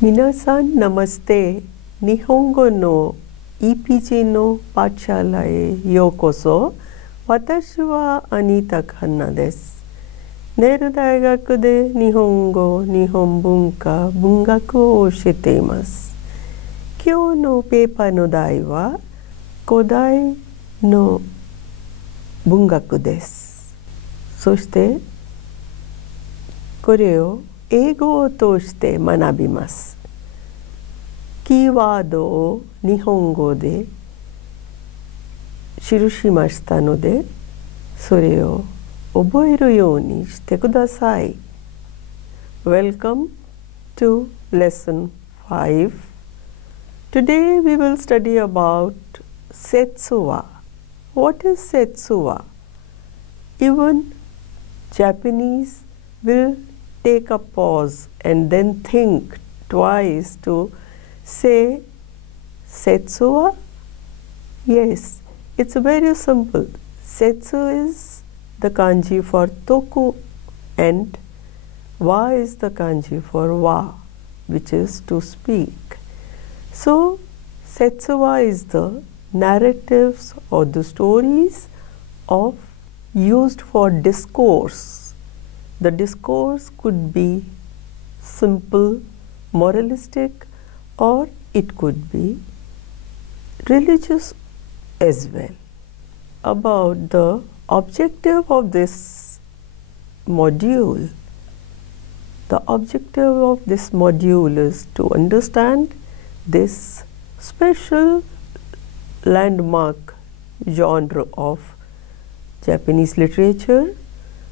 Minasan namaste. Nihongo no EPG no Pachalae yokoso. Watashi wa Anita Khanna desu. ネイル大学で日本語、日本文化、文学を教えています。今日のペーパーの題は古代の文学です。そしてこれを英語を通して学びます。キーワードを日本語で記しましたので、それを覚えるようにしてください。Welcome to lesson 5. Today we will study about Setsuwa. What is Setsuwa? Even Japanese will take a pause and then think twice to say Setsuwa? Yes, it's very simple. Setsu is the kanji for toku and wa is the kanji for wa, which is to speak. So Setsuwa is the narratives or the stories of used for discourse. The discourse could be simple, moralistic, or it could be religious as well. About the objective of this module. The objective of this module is to understand this special landmark genre of Japanese literature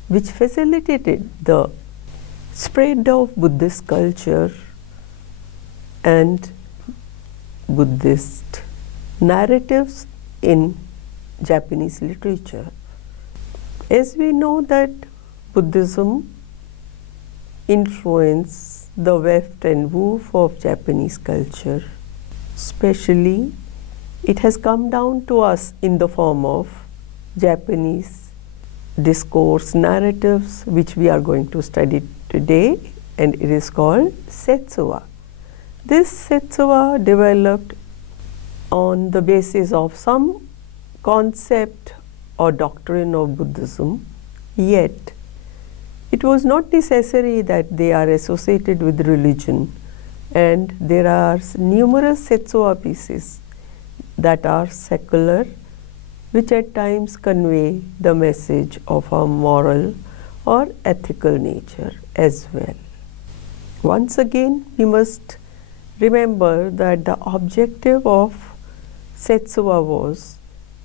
which facilitated the spread of Buddhist culture and Buddhist narratives in Japanese literature. As we know that Buddhism influenced the weft and woof of Japanese culture, especially it has come down to us in the form of Japanese discourse narratives, which we are going to study today, and it is called Setsuwa. This Setsuwa developed on the basis of some concept or doctrine of Buddhism, yet it was not necessary that they are associated with religion, and there are numerous Setsuwa pieces that are secular, which at times convey the message of a moral or ethical nature as well. Once again, we must remember that the objective of Setsuwa was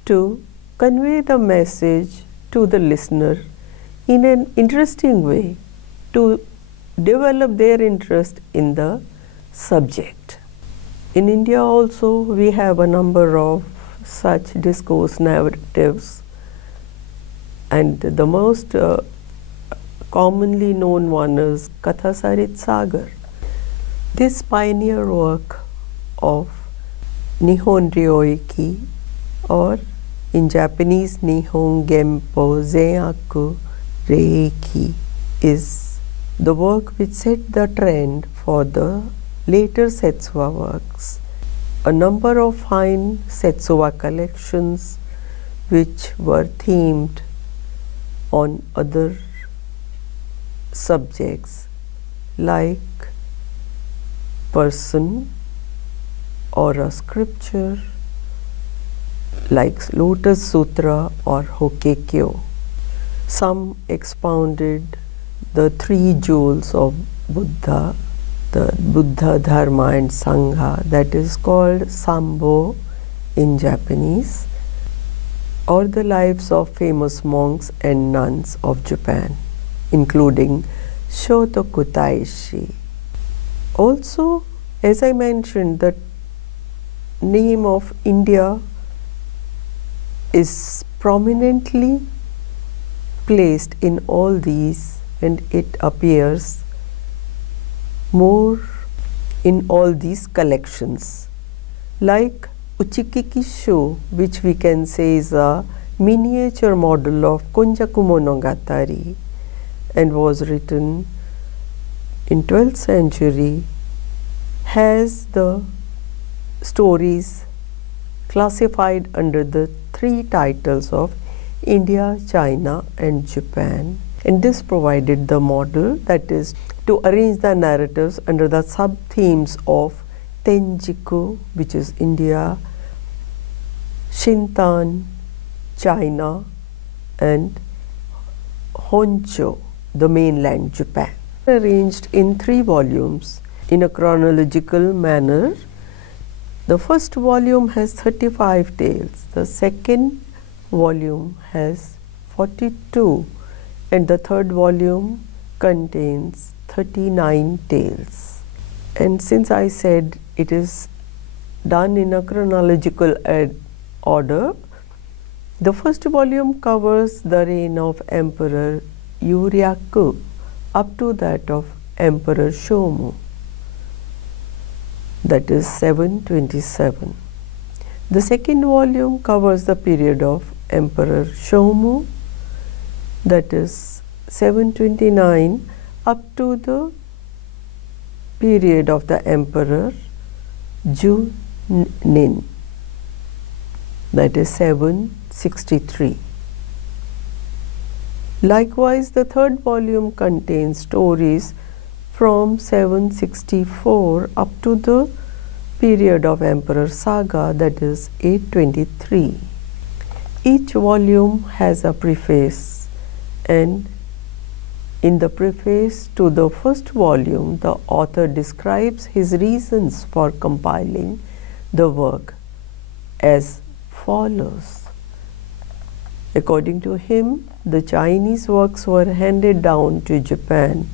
to convey the message to the listener in an interesting way, to develop their interest in the subject. In India also we have a number of such discourse narratives, and the most commonly known one is Kathasarit Sagar. This pioneer work of Nihon Ryoiki, or in Japanese Nihon Genpo Zenyaku Reiki, is the work which set the trend for the later Setsuwa works. A number of fine Setsuwa collections which were themed on other subjects like person or a scripture, like Lotus Sutra or Hokkekyo. Some expounded the three jewels of Buddha, the Buddha, Dharma and Sangha, that is called Sambho in Japanese, or the lives of famous monks and nuns of Japan, including Shotoku Taishi. Also, as I mentioned, the name of India is prominently placed in all these, and it appears more in all these collections. Like Uchikikisho, which we can say is a miniature model of Konjaku Monogatari and was written in 12th century has the stories classified under the 3 titles of India, China and Japan, and this provided the model, that is to arrange the narratives under the sub-themes of Tenjiku, which is India, Shintan, China, and Honshu, the mainland Japan. Arranged in 3 volumes in a chronological manner. The first volume has 35 tales, the second volume has 42, and the third volume contains 39 tales. And since I said it is done in a chronological order, the first volume covers the reign of Emperor Yuryaku up to that of Emperor Shomu, that is 727. The second volume covers the period of Emperor Shomu, that is 729 up to the period of the Emperor Junin, that is 763. Likewise, the third volume contains stories from 764 up to the period of Emperor Saga, that is 823. Each volume has a preface, and in the preface to the first volume, the author describes his reasons for compiling the work as follows. According to him, the Chinese works were handed down to Japan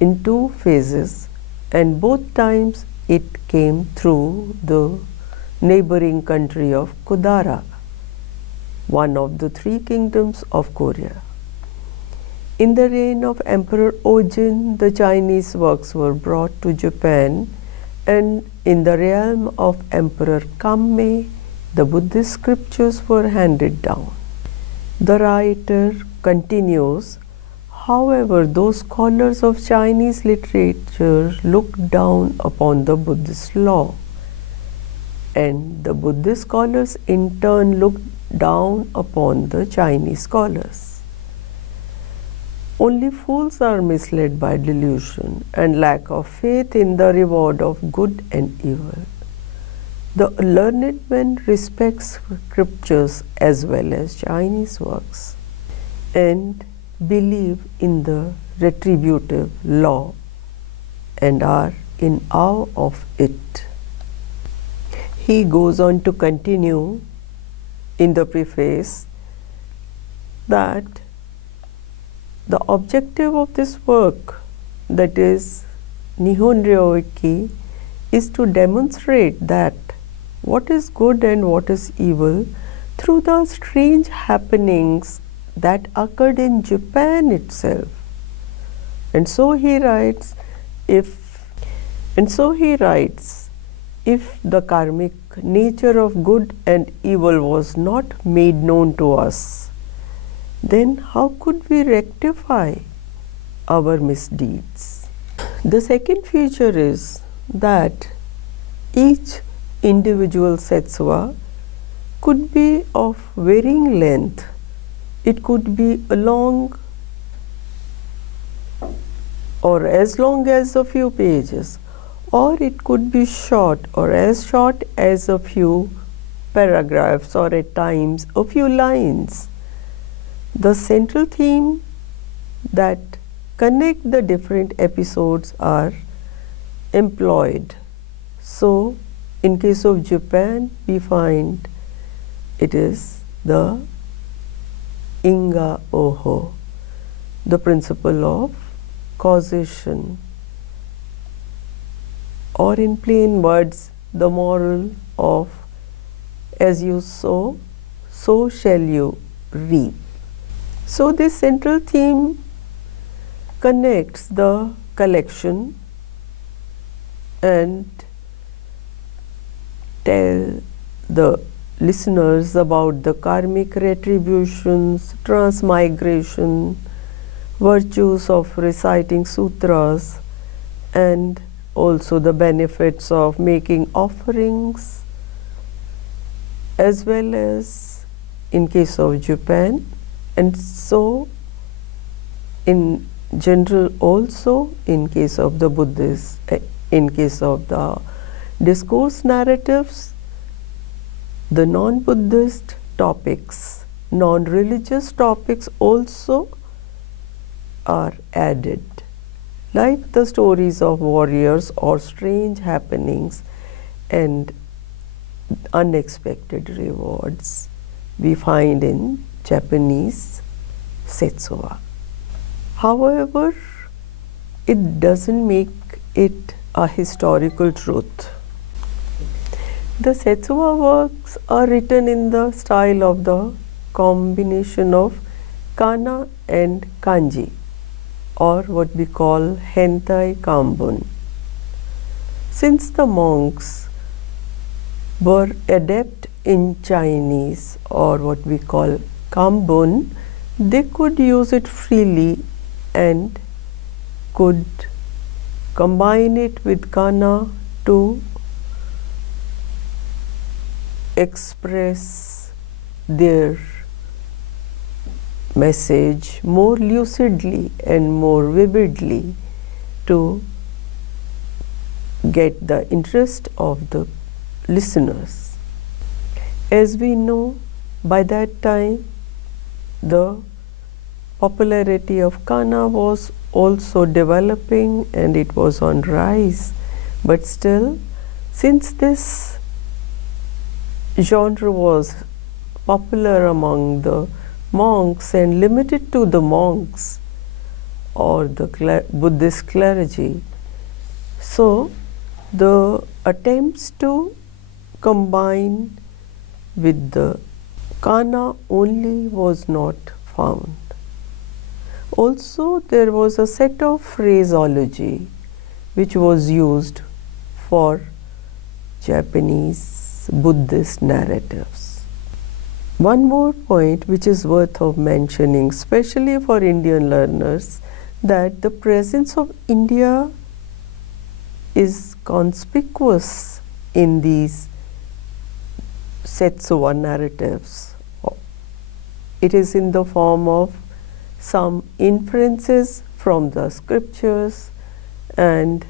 in 2 phases, and both times it came through the neighboring country of Kudara, one of the 3 kingdoms of Korea. In the reign of Emperor Ojin, the Chinese works were brought to Japan, and in the realm of Emperor Kammei, the Buddhist scriptures were handed down. The writer continues, however, those scholars of Chinese literature looked down upon the Buddhist law, and the Buddhist scholars in turn looked down upon the Chinese scholars. Only fools are misled by delusion and lack of faith in the reward of good and evil. The learned man respects scriptures as well as Chinese works and believe in the retributive law and are in awe of it. He goes on to continue in the preface that the objective of this work, that is Nihon Ryoiki, is to demonstrate that what is good and what is evil through the strange happenings that occurred in Japan itself. And so he writes, if the karmic nature of good and evil was not made known to us, then how could we rectify our misdeeds? The second feature is that each individual Setsuwa could be of varying length. It could be a long or as long as a few pages, or it could be short or as short as a few paragraphs, or at times a few lines. The central theme that connect the different episodes are employed. So, in case of Japan, we find it is the Inga Oho, the principle of causation, or in plain words, the moral of as you sow, so shall you reap. So this central theme connects the collection and tell the listeners about the karmic retributions, transmigration, virtues of reciting sutras, and also the benefits of making offerings, as well as in case of Japan, and so in general also in case of the Buddhists, in case of the discourse narratives, the non-Buddhist topics, non-religious topics also are added, like the stories of warriors or strange happenings and unexpected rewards we find in Japanese Setsuwa. However, it doesn't make it a historical truth. The Setsuwa works are written in the style of the combination of kana and kanji, or what we call hentai kambun. Since the monks were adept in Chinese, or what we call kambun, they could use it freely and could combine it with kana to express their message more lucidly and more vividly to get the interest of the listeners. As we know, by that time the popularity of kana was also developing and it was on rise, but still, since this genre was popular among the monks and limited to the monks or the Buddhist clergy, so the attempts to combine with the kana only was not found. Also, there was a set of phraseology which was used for Japanese Buddhist narratives. One more point which is worth of mentioning, especially for Indian learners, that the presence of India is conspicuous in these Setsuwa narratives. It is in the form of some inferences from the scriptures and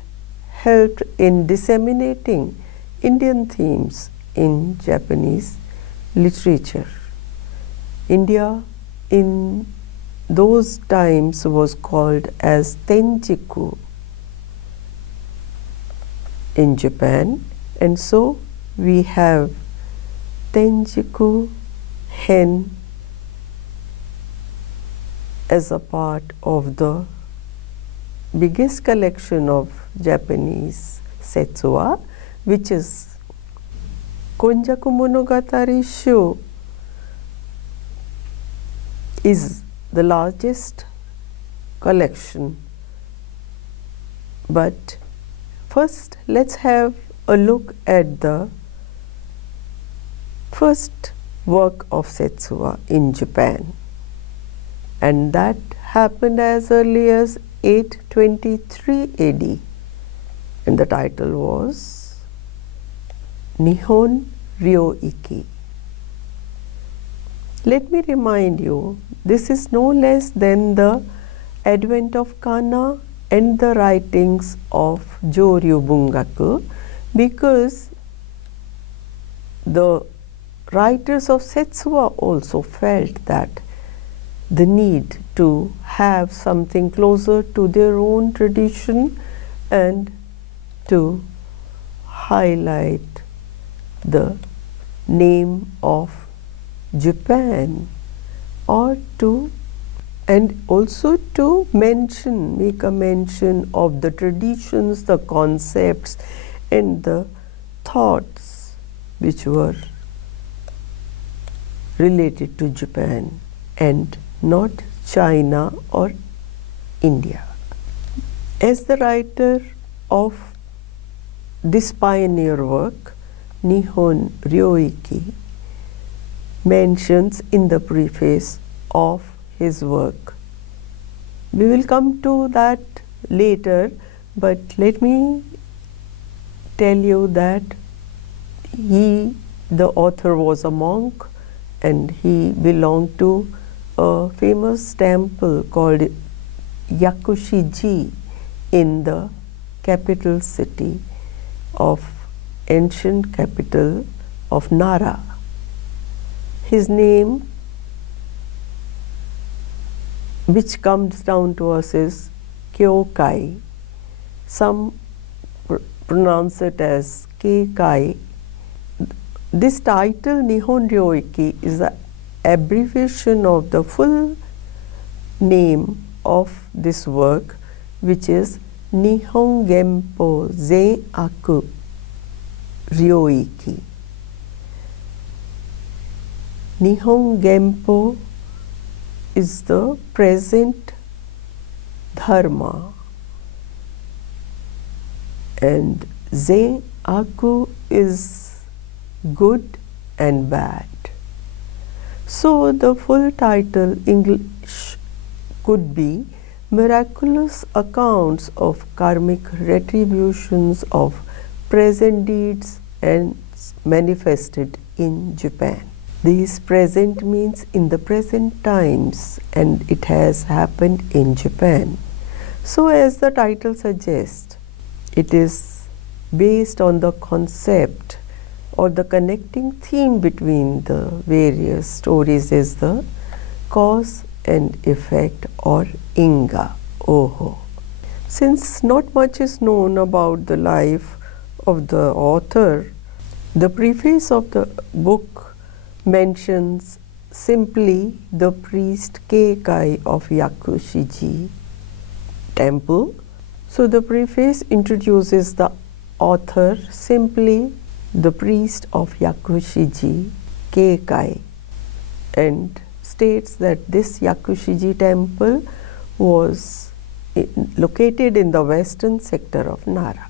helped in disseminating Indian themes in Japanese literature. India in those times was called as Tenjiku in Japan, and so we have Tenjiku Hen as a part of the biggest collection of Japanese Setsuwa, which is Konjaku Monogatari Sho is the largest collection. But first, let's have a look at the first work of Setsuwa in Japan, and that happened as early as 823 AD, and the title was Nihon Ryoiki. Let me remind you, this is no less than the advent of kana and the writings of Joryu Bungaku, because the writers of Setsuwa also felt that the need to have something closer to their own tradition and to highlight the name of Japan, or to, and also to make a mention of the traditions, the concepts and the thoughts which were related to Japan and not China or India. As the writer of this pioneer work, Nihon Ryoiki, mentions in the preface of his work. We will come to that later, but let me tell you that the author was a monk, and he belonged to a famous temple called Yakushiji in the capital city of ancient capital of Nara. His name, which comes down to us, is Kyokai. Some pronounce it as Keikai. This title Nihon Ryoiki is the abbreviation of the full name of this work, which is Nihon Genpo Zen Aku Ryoiki. Nihon Genpo is the present dharma, and Zen Aku is good and bad. So the full title English could be Miraculous Accounts of Karmic Retributions of Present Deeds and Manifested in Japan. This present means in the present times, and it has happened in Japan. So as the title suggests, it is based on the concept or the connecting theme between the various stories is the cause and effect, or Inga Oho. Since not much is known about the life of the author, the preface of the book mentions simply the priest Keikai of Yakushiji temple. So the preface introduces the author simply the priest of Yakushiji Keikai, and states that this Yakushiji temple was located in the western sector of Nara.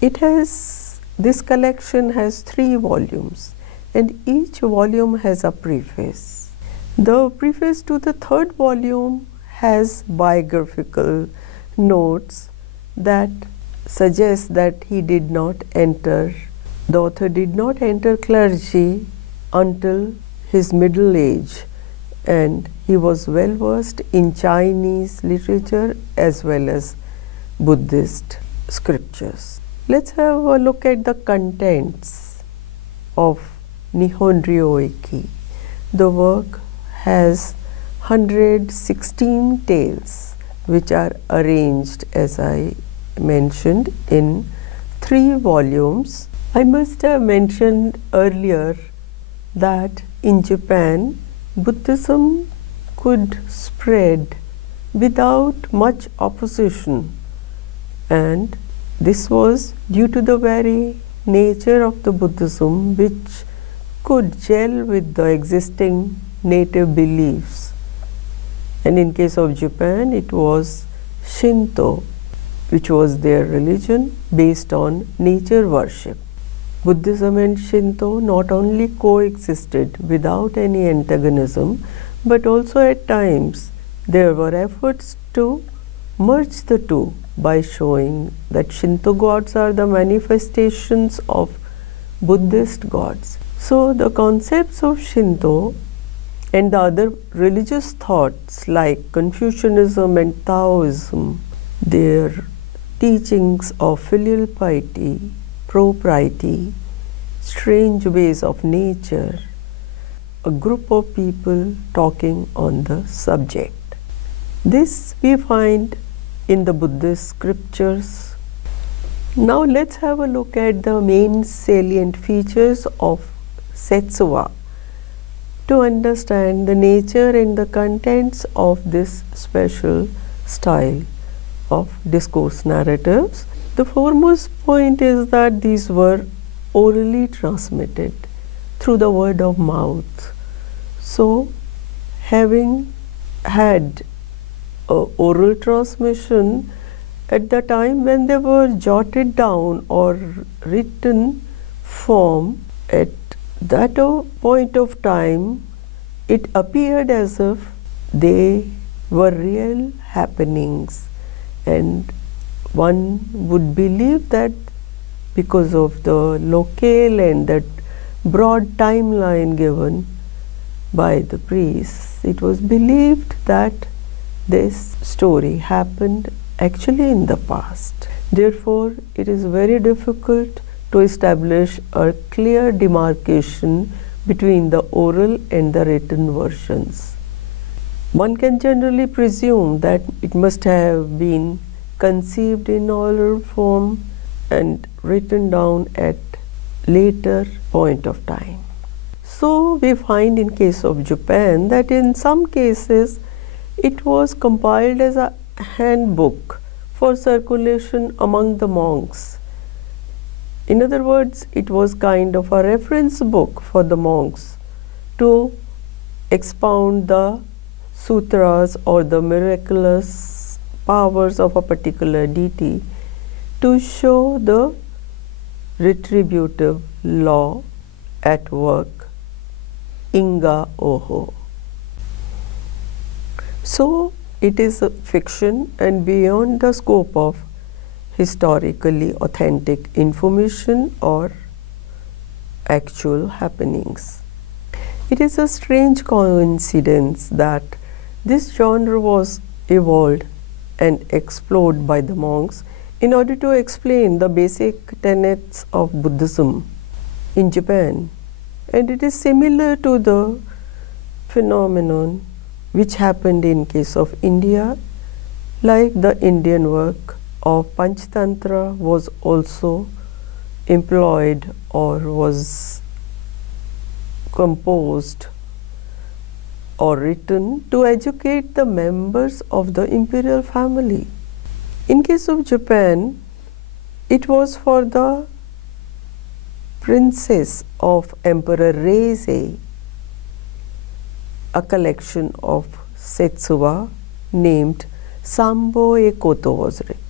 This collection has 3 volumes, and each volume has a preface. The preface to the 3rd volume has biographical notes that suggest that the author did not enter clergy until his middle age, and he was well versed in Chinese literature as well as Buddhist scriptures. Let's have a look at the contents of Nihon Ryoiki. The work has 116 tales, which are arranged, as I mentioned, in 3 volumes. I must have mentioned earlier that in Japan, Buddhism could spread without much opposition, and this was due to the very nature of the Buddhism, which could gel with the existing native beliefs. And in case of Japan, it was Shinto, which was their religion based on nature worship. Buddhism and Shinto not only coexisted without any antagonism, but also at times there were efforts to merge the two by showing that Shinto gods are the manifestations of Buddhist gods. So the concepts of Shinto and the other religious thoughts like Confucianism and Taoism, their teachings of filial piety, propriety, strange ways of nature, a group of people talking on the subject. This we find in the Buddhist scriptures. Now let's have a look at the main salient features of Setsuwa to understand the nature and the contents of this special style of discourse narratives. The foremost point is that these were orally transmitted through the word of mouth. So, having had oral transmission at the time when they were jotted down or written form, at that point of time, it appeared as if they were real happenings, and one would believe that because of the locale and that broad timeline given by the priests, it was believed that this story happened actually in the past. Therefore, it is very difficult to establish a clear demarcation between the oral and the written versions. One can generally presume that it must have been conceived in oral form and written down at later point of time. So we find in case of Japan that in some cases it was compiled as a handbook for circulation among the monks. In other words, it was kind of a reference book for the monks to expound the sutras or the miraculous powers of a particular deity, to show the retributive law at work, Inga Oho. So it is a fiction and beyond the scope of historically authentic information or actual happenings. It is a strange coincidence that this genre was evolved and explored by the monks in order to explain the basic tenets of Buddhism in Japan, and it is similar to the phenomenon which happened in case of India, like the Indian work of Panchtantra was also employed or was composed or written to educate the members of the imperial family. In case of Japan, it was for the princess of Emperor Reizei. A collection of Setsuwa named Sambo e Koto was written.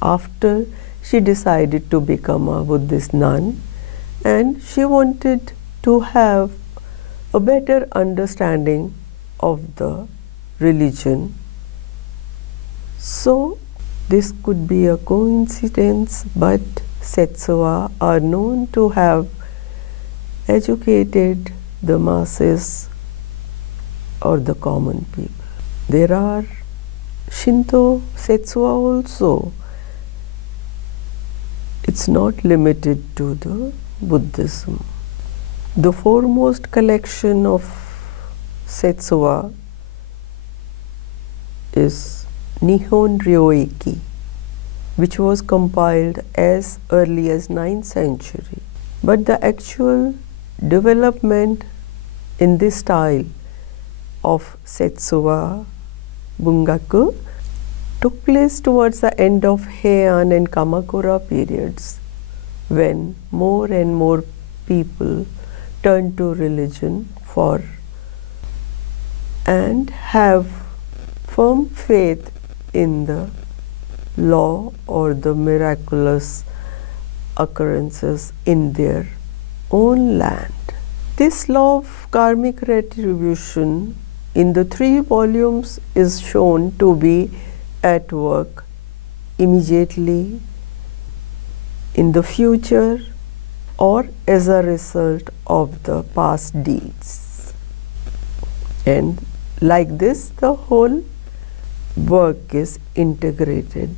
After she decided to become a Buddhist nun, and she wanted to have a better understanding of the religion. So this could be a coincidence, but Setsuwa are known to have educated the masses or the common people. There are Shinto Setsuwa also. It's not limited to the Buddhism. The foremost collection of Setsuwa is Nihon Ryoiki, which was compiled as early as 9th century. But the actual development in this style of Setsuwa Bungaku took place towards the end of Heian and Kamakura periods, when more and more people turned to religion and have firm faith in the law or the miraculous occurrences in their own land. This law of karmic retribution in the 3 volumes is shown to be at work immediately, in the future, or as a result of the past deeds. And like this, the whole work is integrated.